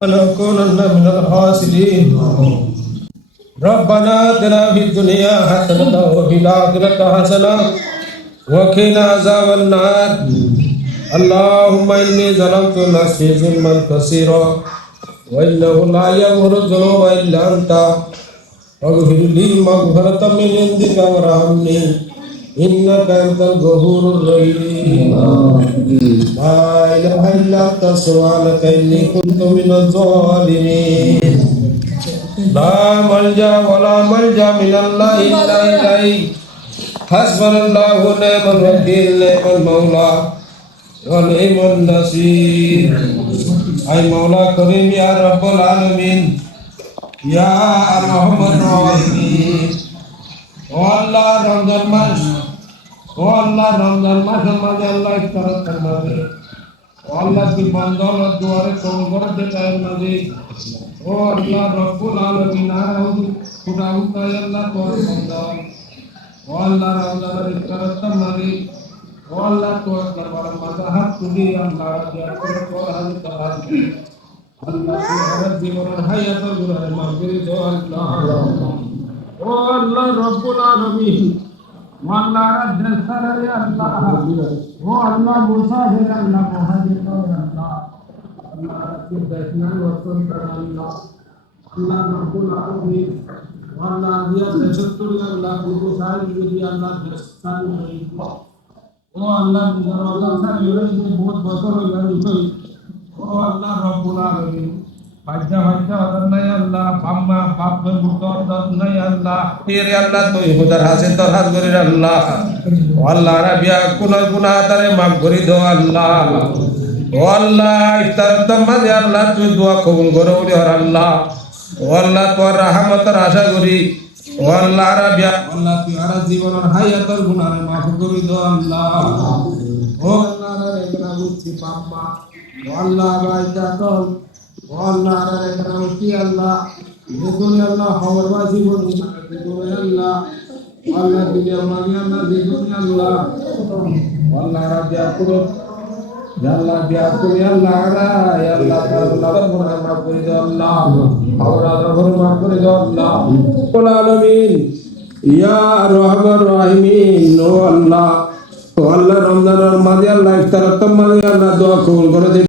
ونكونن من الخاسرين ربنا آتنا في الدنيا حسنة وفي الآخرة حسنة وقنا عذاب النار اللهم إني ظلمت نفسي ظلما كثيرا وإنه لا يغفر الذنوب إلا أنت فاغفر لي مغفرة من عندك وارحمني إنك أنت الغفور الرحيم لا إله إلا أنت سبحانك إني كنت من الظالمين لا ملجأ ولا ملجأ من الله إلا إليه حسبنا الله ونعم الوكيل نعم المولى ونعم النصير أي مولى كريم يا رب العالمين يا أرحم الراحمين والله رمضان মাস والله رمضان মাসের মাঝে আল্লাহ ইফতার করবে والله কি বন্ধন দুয়ারে কবুল করে দেয় নবী ও আল্লাহ রব্বুল আলামিন আরাহু খুদাউ তাই আল্লাহ তোর বন্ধন والله রমজানের ইফতার করবে والله তোর দরবার মাঝে হাত তুলি আল্লাহ দয়া করে তোর হাতে তার আল্লাহ তোর জীবনের হায়াতের গুনাহে মাগফিরাত দাও আল্লাহ ও আল্লাহ রব্বুল আলামিন والله دستر يا الله ও আল্লাহ মুসাফির আল্লাহ মুহাজির আল্লাহ আল্লাহ রাসূল দর্শন ওয়াসন আল্লাহ আল্লাহ রব্বুল আলামিন والله দিয়া সত্তর আল্লাহ বুঝু সাইল দি আল্লাহ দস্তান ও আল্লাহ নিজের আল্লাহ সাইল বহুত বছর হই ও আল্লাহ রব্বুল আলামিন বাচ্চা নাই আল্লাহ বাম্মা বাপ মুর্দর নাই আল্লাহ ফিরে আল্লাহ তুই হুদার হাসে তোর হাত করে আল্লাহ আল্লাহ রাবিয়া কুনার গুনাহ তারে মাফ করে দাও আল্লাহ ও আল্লাহ ইফতার তমাজে আল্লাহ তুই দোয়া কবুল করে ওরে আল্লাহ ও আল্লাহ তোর রহমতের আশা করি ও আল্লাহ রাবিয়া আল্লাহ তুই আর জীবনের হায়াতের গুনাহ মাফ করে দাও আল্লাহ ও আল্লাহ রে এখানে বুঝছি বাম্মা ও আল্লাহ বাইটা তো والله لا إله إلا الله يقول الله خبر باسي يقول الله والله دنيا مانيا الله يقول الله والله رب يأكل يا الله بيأكل يا الله يا الله الله فرمان ما كريد الله أوراد فرمان كريد الله كل العالمين يا أرحم الراحمين والله والله رمضان الماضي الله افترض تمام الله دعاء قبول করে